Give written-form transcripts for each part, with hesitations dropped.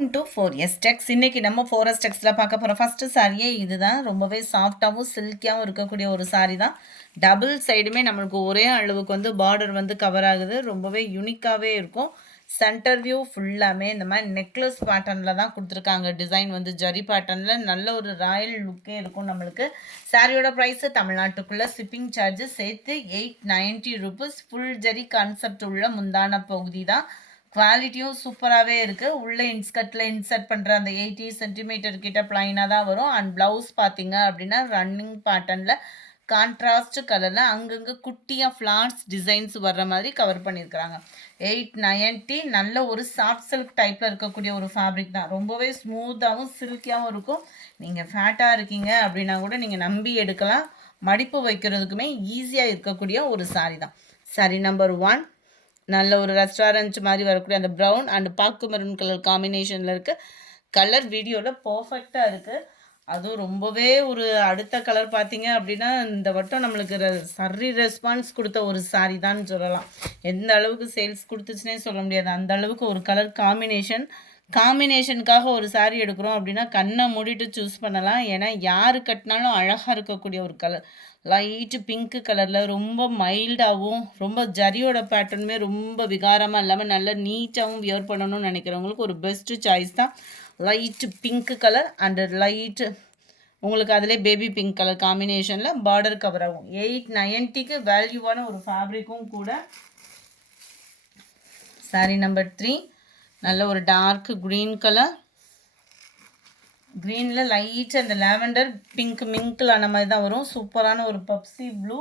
to 4S Tex இன்னைக்கு நம்ம 4S Texல பார்க்க போற ஃபர்ஸ்ட் சாரியே இதுதான். ரொம்பவே சாஃப்டாவும் சில்கியாவும் இருக்கக்கூடிய ஒரு சாரி தான். டபுள் சைடுமே நம்மளுக்கு ஒரே அளவுக்கு வந்து பார்டர் வந்து கவர் ஆகுது. ரொம்பவே யூனிக்காவே இருக்கும். சென்டர் வியூ ஃபுல்லாமே இந்த மாதிரி நெக்லஸ் பேட்டர்னில் தான் கொடுத்துருக்காங்க. டிசைன் வந்து ஜரி பேட்டர்னில் நல்ல ஒரு ராயல் லுக்கே இருக்கும் நம்மளுக்கு. சாரியோட ப்ரைஸு தமிழ்நாட்டுக்குள்ளே ஷிப்பிங் சார்ஜஸ் சேர்த்து 890 rupees. ஃபுல் ஜரி கான்செப்ட் உள்ள முந்தான பகுதி தான். குவாலிட்டியும் சூப்பராகவே இருக்குது. உள்ளே இன்ஸ்கர்ட்டில் இன்சர்ட் பண்ணுற அந்த 80 சென்டிமீட்டர் கிட்ட ப்ளைனாக தான் வரும். அண்ட் ப்ளவுஸ் பார்த்தீங்க அப்படின்னா ரன்னிங் பேட்டர்னில் கான்ட்ராஸ்ட் கலரில் அங்கங்கே குட்டியாக ஃப்ளார்ஸ் டிசைன்ஸ் வர்ற மாதிரி கவர் பண்ணியிருக்கிறாங்க. 890. நல்ல ஒரு சாஃப்ட் சில்க் டைப்பில் இருக்கக்கூடிய ஒரு ஃபேப்ரிக் தான். ரொம்பவே ஸ்மூத்தாகவும் சில்கியாகவும் இருக்கும். நீங்கள் ஃபேட்டாக இருக்கீங்க அப்படின்னா கூட நீங்கள் நம்பி எடுக்கலாம். மடிப்பு வைக்கிறதுக்குமே ஈஸியாக இருக்கக்கூடிய ஒரு சாரி தான். சாரி நம்பர் 1 நல்ல ஒரு ரெஸ்டாரண்ட் மாதிரி வரக்கூடிய அந்த ப்ரௌன் அண்ட் பாக்கு மெரூன் கலர் காம்பினேஷனில் இருக்குது. கலர் வீடியோவில் பர்ஃபெக்டாக இருக்குது. அதுவும் ரொம்பவே ஒரு அடுத்த கலர் பார்த்தீங்க அப்படின்னா இந்த வட்டம் நம்மளுக்கு சரி ரெஸ்பான்ஸ் கொடுத்த ஒரு சாரி தான் சொல்லலாம். எந்த அளவுக்கு சேல்ஸ் கொடுத்துச்சுனே சொல்ல முடியாது. அந்த அளவுக்கு ஒரு கலர் காம்பினேஷனுக்காக ஒரு சாரி எடுக்கிறோம் அப்படின்னா கண்ணை மூடிட்டு சூஸ் பண்ணலாம். ஏன்னா யார் கட்டினாலும் அழகாக இருக்கக்கூடிய ஒரு கலர். லைட்டு பிங்க்கு கலரில் ரொம்ப மைல்டாகவும் ரொம்ப ஜரியோட பேட்டர்னுமே ரொம்ப விகாரமாக இல்லாமல் நல்லா நீட்டாகவும் வியர் பண்ணணும்னு நினைக்கிறவங்களுக்கு ஒரு பெஸ்ட்டு சாய்ஸ் தான். Light pink colour and light உங்களுக்கு அதிலே பேபி பிங்க் கலர் காம்பினேஷனில் பார்டர் கவர் ஆகும். 890க்கு வேல்யூவான ஒரு ஃபேப்ரிக்கும் கூட. சாரி நம்பர் 3 நல்ல ஒரு டார்க் க்ரீன் கலர். க்ரீனில் லைட் அந்த லேவெண்டர் பிங்க் மிங்கிள் ஆன மாதிரி தான் வரும். சூப்பரான ஒரு பப்சி ப்ளூ.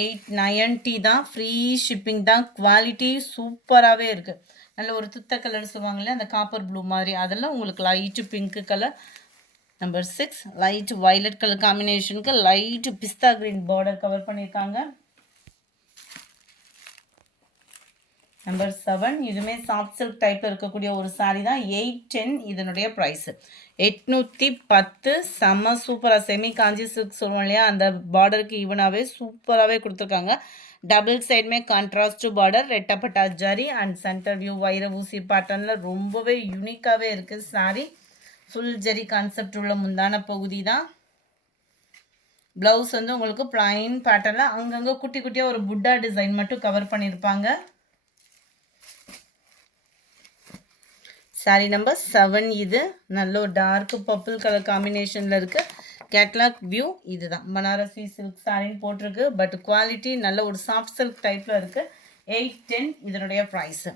890 தான். ஃப்ரீ ஷிப்பிங் தான். குவாலிட்டி சூப்பராகவே இருக்குது. நல்ல ஒரு துத்த கலர் சொல்லுவாங்கள்ல அந்த காப்பர் ப்ளூ மாதிரி, அதெல்லாம் உங்களுக்கு light pink colour. Number 6 light violet colour காம்பினேஷனுக்கு light pista green border cover பண்ணியிருக்காங்க. நம்பர் 7 இதுவுமே சாஃப்ட் சில்க் டைப்பில் இருக்கக்கூடிய ஒரு சாரீ தான். 810 இதனுடைய ப்ரைஸு. 810. செம்ம சூப்பராக செமி காஞ்சி சில்க் சொல்லுவோம் இல்லையா, அந்த பார்டருக்கு ஈவனாகவே சூப்பராகவே கொடுத்துருக்காங்க. டபுள் சைடுமே கான்ட்ராஸ்ட் பார்டர், ரெட்டப்பட்டா ஜரி அண்ட் சென்டர் வியூ வைர ஊசி பேட்டர்னில் ரொம்பவே யூனிக்காகவே இருக்குது சாரீ. ஃபுல் ஜரி கான்செப்ட் உள்ள முந்தான பகுதி தான். ப்ளவுஸ் வந்து உங்களுக்கு ப்ளைன் பேட்டர்னில் அங்கங்கே குட்டி குட்டியாக ஒரு புட்டா டிசைன் மட்டும் கவர் பண்ணியிருப்பாங்க. சாரி நம்பர் 7 இது நல்ல ஒரு டார்க் பர்பிள் கலர் காம்பினேஷனில் இருக்குது. கேட்லாக் வியூ இதுதான். பனாரசி சில்க் சாரின்னு போட்டிருக்கு. பட் குவாலிட்டி நல்ல ஒரு சாஃப்ட் சில்க் டைப்பில் இருக்குது. 810 இதனுடைய ப்ரைஸு.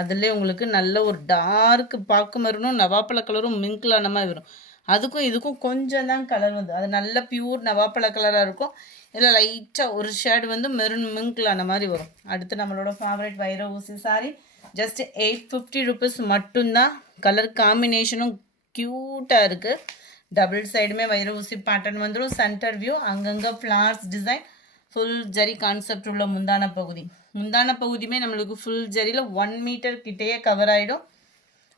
அதிலே உங்களுக்கு நல்ல ஒரு டார்க் பாக்கு மரணும் நவாப்பழ கலரும் மிங்கிளான மாதிரி வரும். அதுக்கும் இதுக்கும் கொஞ்சம் தான் கலர் வந்து அது நல்ல பியூர் நவாப்பழ கலராக இருக்கும். இதில் லைட்டாக ஒரு ஷேடு வந்து மெரூன் மிங்கிளான மாதிரி வரும். அடுத்து நம்மளோட ஃபேவரட் வைர ஊசி சாரி. ஜஸ்ட் 850 rupees மட்டும்தான். கலர் காம்பினேஷனும் க்யூட்டாக இருக்குது. டபுள் சைடுமே வைர ஊசி பேட்டர்ன் வந்துடும். சென்டர் வியூ அங்கங்கே flowers design. Full zari concept உள்ள முந்தான பகுதியுமே நம்மளுக்கு ஃபுல் ஜரியில் 1 மீட்டர் கிட்டேயே கவர் ஆகிடும்.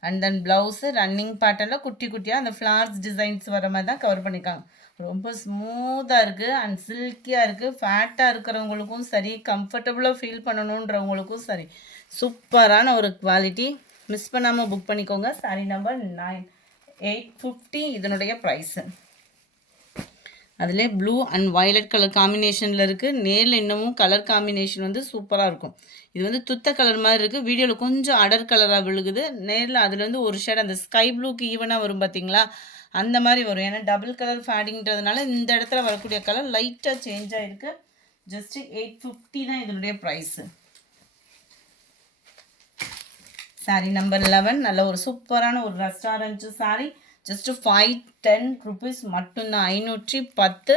அண்ட் தென் ப்ளவுஸு ரன்னிங் பேட்டர்னில் குட்டி குட்டியாக அந்த ஃப்ளார்ஸ் டிசைன்ஸ் வர மாதிரி தான் கவர் பண்ணியிருக்காங்க. ரொம்ப ஸ்மூத்தாக இருக்குது அண்ட் சில்கியாக இருக்குது. ஃபேட்டாக இருக்கிறவங்களுக்கும் சரி, கம்ஃபர்டபுளாக ஃபீல் பண்ணணுன்றவங்களுக்கும் சரி, சூப்பரான ஒரு குவாலிட்டி. மிஸ் பண்ணாமல் புக் பண்ணிக்கோங்க. சாரி நம்பர் 9 850 இதனுடைய ப்ரைஸு. அதிலே ப்ளூ அண்ட் வயலட் கலர் காம்பினேஷனில் இருக்குது. நேரில் இன்னமும் கலர் காம்பினேஷன் வந்து சூப்பராக இருக்கும். இது வந்து துத்த கலர் மாதிரி இருக்குது. வீடியோவில் கொஞ்சம் அடர் கலராக விழுகுது. நேரில் அதுலேருந்து ஒரு ஷேட் அந்த ஸ்கை ப்ளூக்கு ஈவனாக வரும் பார்த்தீங்களா, அந்த மாதிரி வரும். ஏன்னா டபுள் கலர் ஃபேடிங்கிறதுனால இந்த இடத்துல வரக்கூடிய கலர் லைட்டாக சேஞ்ச் ஆகிருக்கு. ஜஸ்ட்டு 850 தான் இதனுடைய ப்ரைஸு. சாரி நம்பர் 11 நல்ல ஒரு சூப்பரான ஒரு ரெஸ்டாரண்ட் சாரி. ஜஸ்ட்டு 510 rupees மட்டும்தான். 510.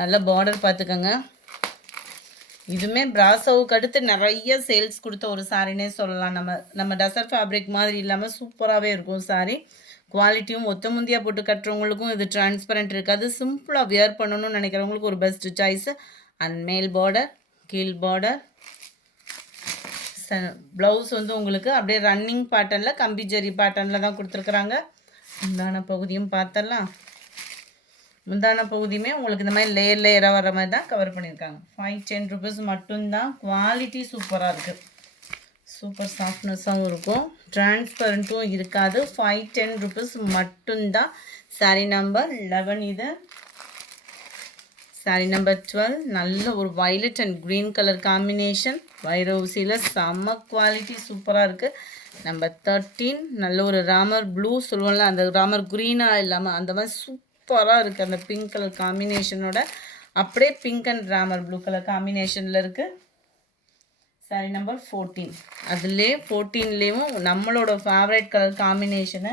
நல்ல பார்டர் பார்த்துக்கோங்க. இதுவுமே பிராசோவுக்கு அடுத்து நிறைய சேல்ஸ் கொடுத்த ஒரு சாரினே சொல்லலாம். நம்ம டசர் ஃபேப்ரிக் மாதிரி இல்லாமல் சூப்பராகவே இருக்கும் சாரி. குவாலிட்டியும் ஒத்த முந்தியாக போட்டு கட்டுறவங்களுக்கும் இது டிரான்ஸ்பரண்ட் இருக்காது. சிம்பிளாக வியர் பண்ணணும்னு நினைக்கிறவங்களுக்கு ஒரு பெஸ்ட்டு சாய்ஸு. அண்ட் மேல் பார்டர், கீழ் பார்டர், ப்ளவுஸ் வந்து உங்களுக்கு அப்படியே ரன்னிங் பேட்டர்னில் கம்பி ஜரி பேட்டர்னில் தான் கொடுத்துருக்குறாங்க. முந்தான பகுதியும் பார்த்தலாம். முந்தான பகுதியுமே உங்களுக்கு இந்த மாதிரி லேயராக வர மாதிரி தான் கவர் பண்ணியிருக்காங்க. 510 rupees மட்டும்தான். குவாலிட்டி சூப்பராக இருக்குது. சூப்பர் சாஃப்ட்னஸாகவும் இருக்கும், டிரான்ஸ்பரண்ட்டும் இருக்காது. 510 rupees மட்டும்தான். சாரீ நம்பர் 11 இது. சாரீ நம்பர் 12 நல்ல ஒரு violet and green colour combination, வைரவுசியில் செம்ம குவாலிட்டி சூப்பராக இருக்குது. நம்பர் 13 நல்ல ஒரு ராமர் ப்ளூ சொல்லுவோம்ல, அந்த ராமர் க்ரீனாக இல்லாமல் அந்த மாதிரி சூப்பராக இருக்குது. அந்த பிங்க் கலர் காம்பினேஷனோட அப்படியே pink and Ramar blue colour காம்பினேஷனில் இருக்குது. சாரீ நம்பர் 14 அதுலேயே 14லேயும் நம்மளோட ஃபேவரட் கலர் காம்பினேஷனு.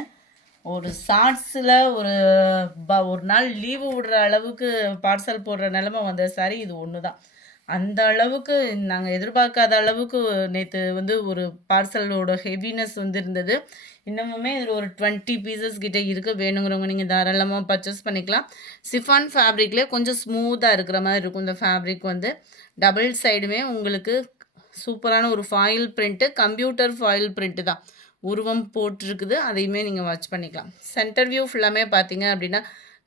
ஒரு ஷார்ட்ஸில் ஒரு நாள் லீவு விடுற அளவுக்கு பார்சல் போடுற நிலமை வந்த சாரி இது ஒன்று தான். அந்த அளவுக்கு நாங்கள் எதிர்பார்க்காத அளவுக்கு நேற்று ஒரு பார்சலோட ஹெவினஸ் இருந்தது. இன்னமுமே இதில் ஒரு 20 பீசஸ் கிட்டே இருக்குது. வேணுங்கிறவங்க நீங்கள் தாராளமாக பர்ச்சேஸ் பண்ணிக்கலாம். சிஃபான் ஃபேப்ரிக்லேயே கொஞ்சம் ஸ்மூத்தாக இருக்கிற மாதிரி இருக்கும். இந்த ஃபேப்ரிக் டபுள் சைடுமே உங்களுக்கு சூப்பரான ஒரு foil print, computer foil print தான் உருவம் போட்டிருக்குது. அதையுமே நீங்கள் வாட்ச் பண்ணிக்கலாம். சென்டர் வியூ ஃபுல்லாமே பார்த்தீங்க அப்படின்னா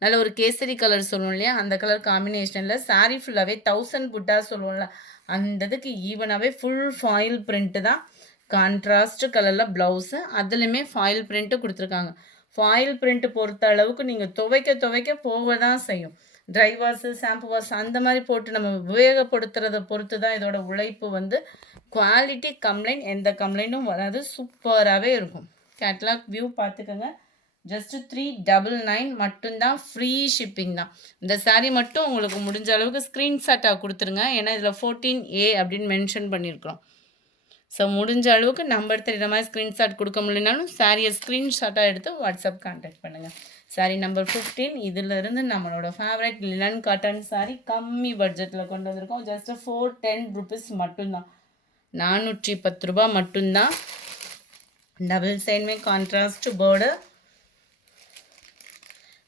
நல்ல ஒரு கேசரி கலர் சொல்லுவோம் இல்லையா, அந்த கலர் காம்பினேஷனில் சாரீ ஃபுல்லாகவே 1000 புட்டா சொல்லுவோம்ல, அந்த இதுக்கு ஈவனாகவே ஃபுல் ஃபாயில் பிரிண்ட்டு தான். கான்ட்ராஸ்ட் கலரில் ப்ளவுஸு, அதுலேயுமே ஃபாயில் பிரிண்ட்டு கொடுத்துருக்காங்க. ஃபாயில் பிரிண்ட்டு பொறுத்த அளவுக்கு நீங்கள் துவைக்க போக தான் செய்யும். ட்ரை வாஷு, ஷாம்பு வாஷ் அந்த மாதிரி போட்டு நம்ம உபயோகப்படுத்துறதை பொறுத்து தான் இதோட உழைப்பு. குவாலிட்டி கம்ப்ளைண்ட் எந்த கம்ப்ளைண்ட்டும் வராது, சூப்பராகவே இருக்கும். கேட்லாக் வியூ பார்த்துக்கோங்க. ஜஸ்ட்டு 399 மட்டும்தான், ஃப்ரீ ஷிப்பிங் தான். இந்த சாரீ மட்டும் உங்களுக்கு முடிஞ்ச அளவுக்கு ஸ்க்ரீன்ஷாட்டாக கொடுத்துருங்க. ஏன்னா இதில் 14A அப்படின்னு மென்ஷன் பண்ணியிருக்கிறோம். ஸோ முடிஞ்ச அளவுக்கு நம்பர் தெரிகிற மாதிரி ஸ்க்ரீன்ஷாட் கொடுக்க முடியலனாலும் சாரியை ஸ்க்ரீன்ஷாட்டாக எடுத்து வாட்ஸ்அப் கான்டாக்ட் பண்ணுங்கள். சாரீ நம்பர் 15 இதிலிருந்து நம்மளோட ஃபேவரட் லினன் காட்டன் சாரீ கம்மி பட்ஜெட்டில் கொண்டு வந்திருக்கோம். ஜஸ்ட்டு 410 rupees மட்டும்தான், 410 ரூபா மட்டும்தான். டபுள் சைடுமே கான்ட்ராஸ்ட் பார்டர்,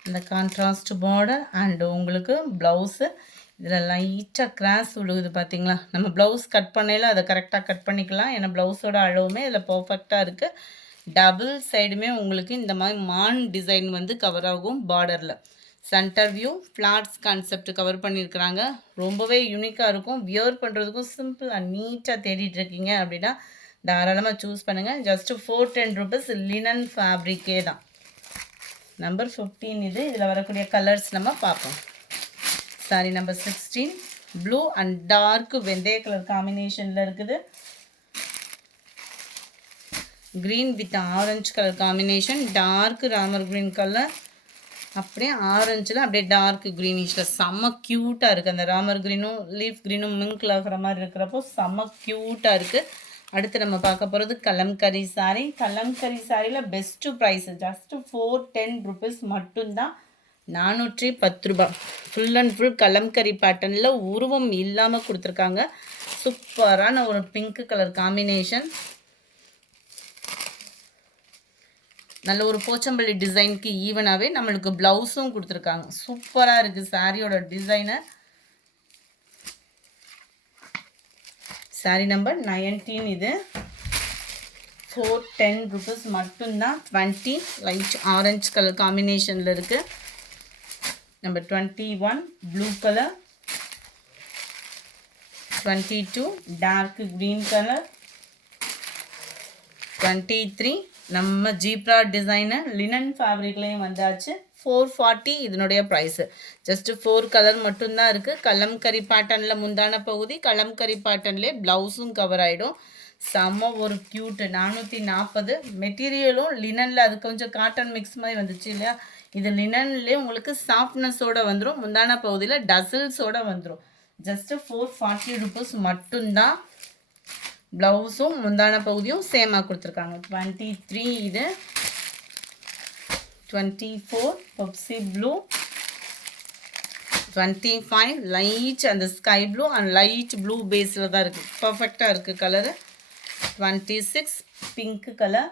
அந்த கான்ட்ராஸ்ட் பார்டர் அண்டு உங்களுக்கு ப்ளவுஸு. இதில் லைட்டாக கிராஸ் விழுகுது பார்த்தீங்களா, நம்ம ப்ளவுஸ் கட் பண்ணையில் அதை கரெக்டாக கட் பண்ணிக்கலாம். ஏன்னா ப்ளவுஸோட அளவுமே இதில் பர்ஃபெக்டாக இருக்குது. டபுள் சைடுமே உங்களுக்கு இந்த மாதிரி மான் டிசைன் கவர் ஆகும் பார்டரில். Centre view flats concept cover பண்ணியிருக்கிறாங்க. ரொம்பவே யூனிக்காக இருக்கும். வியர் பண்ணுறதுக்கும் சிம்பிளாக நீட்டாக தேடிட்டுருக்கீங்க அப்படின்னா தாராளமாக சூஸ் பண்ணுங்கள். ஜஸ்ட்டு 410 rupees லினன் ஃபேப்ரிக்கே தான். நம்பர் 15 இது. இதில் வரக்கூடிய கலர்ஸ் நம்ம பார்ப்போம். Sari number 16 blue and dark வெந்தய கலர் காம்பினேஷனில் இருக்குது. Green with orange colour combination, dark Ramar green colour, அப்படியே ஆரஞ்சில் அப்படியே டார்க் க்ரீனிஷில் செம்ம க்யூட்டாக இருக்குது. அந்த ராமர் க்ரீனும் லீஃப் க்ரீனும் மிங்கிள் ஆகிற மாதிரி இருக்கிறப்போ செம்ம க்யூட்டாக இருக்குது. அடுத்து நம்ம பார்க்க போகிறது கலம்கரி சாரீ. கலம்கரி சாரியில் பெஸ்ட்டு ப்ரைஸு ஜஸ்ட்டு 410 rupees மட்டும்தான், 410 ரூபா. ஃபுல் அண்ட் ஃபுல் கலம்கரி பேட்டர்னில் உருவம் இல்லாமல் கொடுத்துருக்காங்க. சூப்பரான ஒரு பிங்க் கலர் காம்பினேஷன், நல்ல ஒரு போச்சம்பள்ளி டிசைனுக்கு ஈவனாகவே நம்மளுக்கு ப்ளவுஸும் கொடுத்துருக்காங்க. சூப்பராக இருக்குது சாரியோட டிசைனு. சாரி நம்பர் 19 இது. 410 rupees மட்டும்தான். 20 லைட் ஆரஞ்சு கலர் காம்பினேஷனில் இருக்குது. Number 21 blue colour, 22 dark green colour, 23 நம்ம ஜீப்ரா டிசைனு லினன் ஃபேப்ரிக்லேயும் வந்தாச்சு. 440 இதனுடைய ப்ரைஸு. ஜஸ்ட்டு 4 கலர் மட்டும்தான் இருக்குது. கலம்கரி பேட்டர்னில் முந்தான பகுதி, கலம்கரி பேட்டர்ன்லேயே ப்ளவுஸும் கவர் ஆகிடும். செம்ம ஒரு க்யூட்டு. 440. மெட்டீரியலும் லினனில் அது கொஞ்சம் காட்டன் மிக்ஸ் மாதிரி வந்துச்சு இல்லையா, இது லினன்லேயே உங்களுக்கு சாஃப்ட்னஸோடு வந்துடும். முந்தான பகுதியில் டசல்ஸோடு வந்துடும். ஜஸ்ட்டு 440 rupees மட்டும்தான். ப்ளவுஸும் முந்தான பகுதியும் சேமாக கொடுத்துருக்காங்க. 23 இது. 24 பெப்சி ப்ளூ, 25 லைட் அந்த sky blue and light blue பேஸில் தான் இருக்குது. பர்ஃபெக்டாக இருக்குது colour. 26 pink colour,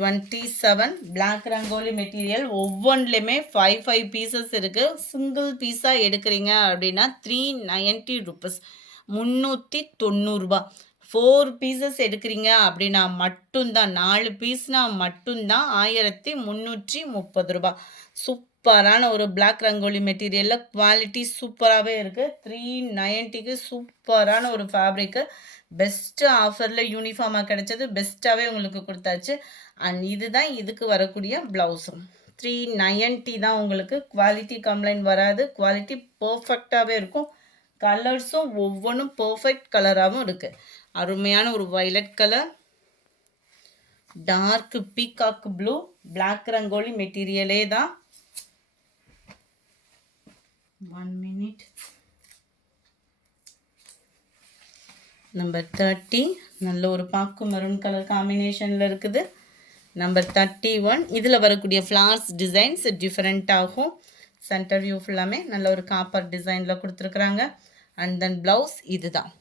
27 black rangoli material. ஒவ்வொன்றுலேயுமே 5 பீசஸ் இருக்குது. சிங்கிள் பீஸாக எடுக்கிறீங்க அப்படின்னா 390 rupees, 390 ரூபா. 4 பீசஸ் எடுக்கிறீங்க அப்படின்னா மட்டும்தான், 4 பீஸ்னால் மட்டும்தான் 1330 ரூபா. சூப்பரான ஒரு பிளாக் ரங்கோலி மெட்டீரியலில் குவாலிட்டி சூப்பராகவே இருக்குது. 390க்கு சூப்பரான ஒரு ஃபேப்ரிக்கு. பெஸ்ட்டு ஆஃபரில் யூனிஃபார்மாக கிடைச்சது. பெஸ்ட்டாகவே உங்களுக்கு கொடுத்தாச்சு. அண்ட் இதுதான் இதுக்கு வரக்கூடிய ப்ளவுஸும். 390 தான் உங்களுக்கு. குவாலிட்டி கம்ப்ளைண்ட் வராது. குவாலிட்டி பர்ஃபெக்டாகவே இருக்கும். கலர்ஸும் ஒவ்வொன்றும் பர்ஃபெக்ட் கலராகவும் இருக்குது. அருமையான ஒரு violet colour, dark peacock blue, black rangoli மெட்டீரியலே தான். 1 minute. நம்பர் 30 நல்ல ஒரு பாக்கு மெரூன் கலர் காம்பினேஷனில் இருக்குது. நம்பர் 31 இதில் வரக்கூடிய ஃப்ளார்ஸ் டிசைன்ஸ் டிஃப்ரெண்ட் ஆகும். சென்டர் வியூ ஃபுல்லாமே நல்ல ஒரு காப்பர் டிசைனில் கொடுத்துருக்குறாங்க. அண்ட் தென் ப்ளவுஸ் இது தான்.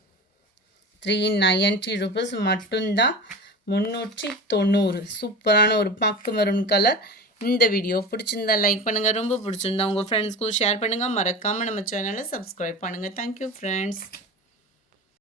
390 rupees மட்டும்தான். 390. சூப்பரான ஒரு பாக்கு மெரூன் கலர். இந்த வீடியோ பிடிச்சிருந்தா லைக் பண்ணுங்கள். ரொம்ப பிடிச்சிருந்தா உங்கள் ஃப்ரெண்ட்ஸ்க்கும் ஷேர் பண்ணுங்கள். மறக்காமல் நம்ம சேனலை சப்ஸ்கிரைப் பண்ணுங்கள். Thank you friends.